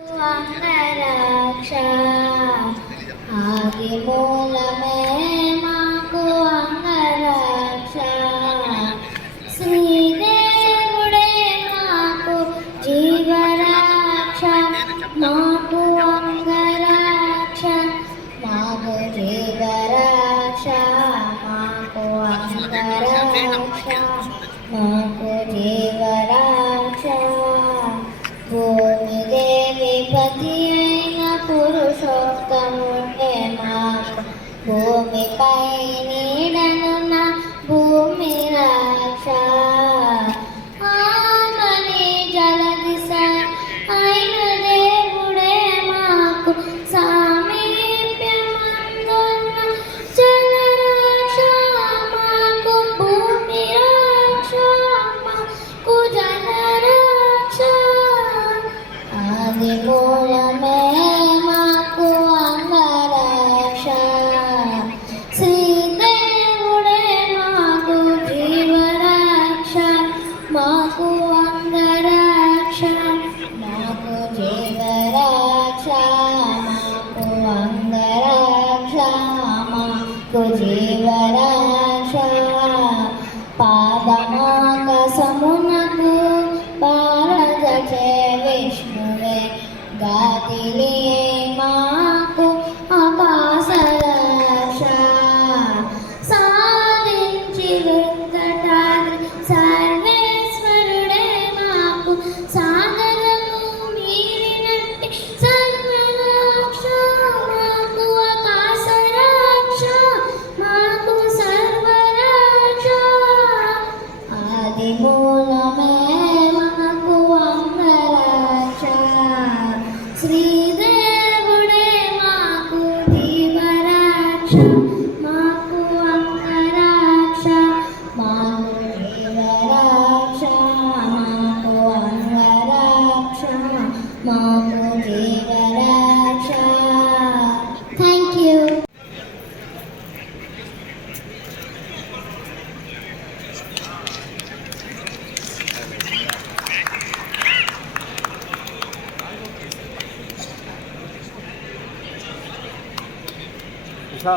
అంగరక్ష ఆది మూలమే మాకు అంగరక్ష శ్రీదేవుడే మాకు జీవరక్ష మాకు అంగరక్ష మాకు జీవరక్ష మాకు అంగరక్ష మాకు జీవరక్ష భూమి దేవి పతి అయిన పురుషోత్తముడే మాకు భూమిపై నీడనున్న భూమి రక్ష ఆమని జలదిశ అయిన దేవుడే మాకు సామీప్యమందున్న జలరక్ష మాకు భూమి రక్ష మాకు జలరక్ష ఆది మూలమే మాకు అంగరక్ష శ్రీదేవుడే మాకు జీవరక్ష మాకు అంగరక్ష మాకు జీవరక్ష మాకు అంగరక్ష మాకు జీవరక్ష పాదమాకసమునకు పారజటే విష్ణువే గాతిలి మాకు ఆకాశరక్ష సాధించి వెంకటాద్రి సర్వేశ్వరుడే మాకు సాగరము మీరినట్టి సర్వరక్ష మాకు ఆకాశరక్ష మాకు సర్వరక్ష ఆది మూలమే మనకు అంగరక్ష శ్రీదేవుడే మాకు జీవరక్ష మాకు అంగరక్ష మాకు జీవరక్ష మాకు అంగరక్ష మాకు జీవరక్ష. Thank you. अच्छा